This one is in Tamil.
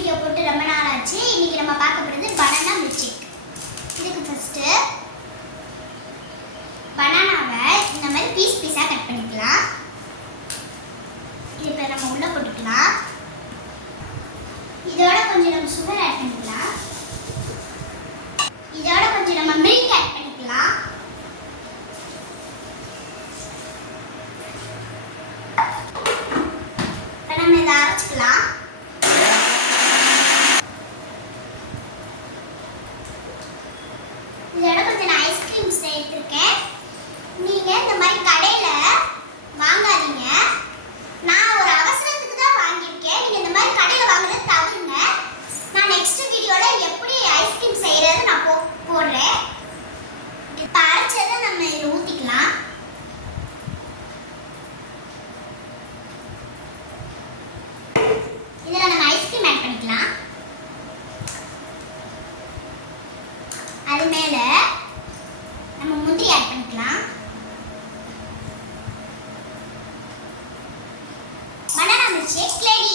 வீடியோ போட்டு ரொம்ப நாள் ஆச்சு. இன்னைக்கு நம்ம பார்க்க போறது பனானா மில்க் ஷேக். இதுக்கு ஃபர்ஸ்ட் பனானாவை இந்த மாதிரி பீஸா கட் பண்ணிக்கலாம். இது இப்போ நம்ம உள்ள போட்டுக்கலாம். இதோட கொஞ்சம் நம்ம சுகர் ஆட் பண்ணிக்கலாம். இதோட கொஞ்சம் நம்ம மில்க் ஆட் பண்ணிக்கலாம். இப்போ நம்ம இதை அரைச்சிக்கலாம். இதோட கொஞ்சம் நான் ஐஸ்கிரீம் சேர்த்துருக்கேன். நீங்க இந்த மாதிரி கடையில வாங்காதீங்க. நான் ஒரு அவசரத்துக்கு தான் வாங்கியிருக்கேன். நீங்க இந்த மாதிரி கடையில வாங்குறது தவிருங்க. நான் நெக்ஸ்ட் வீடியோல எப்படி ஐஸ்கிரீம் செய்யறது நான் போடுறேன். இப்போ அரைச்சதை நம்ம இதில் ஊற்றிக்கலாம். இதில் நம்ம ஐஸ்கிரீம் ஆட் பண்ணிக்கலாம். அது மேல நம்ம முந்திரி ஆட் பண்ணிக்கலாம். Banana milkshake ready.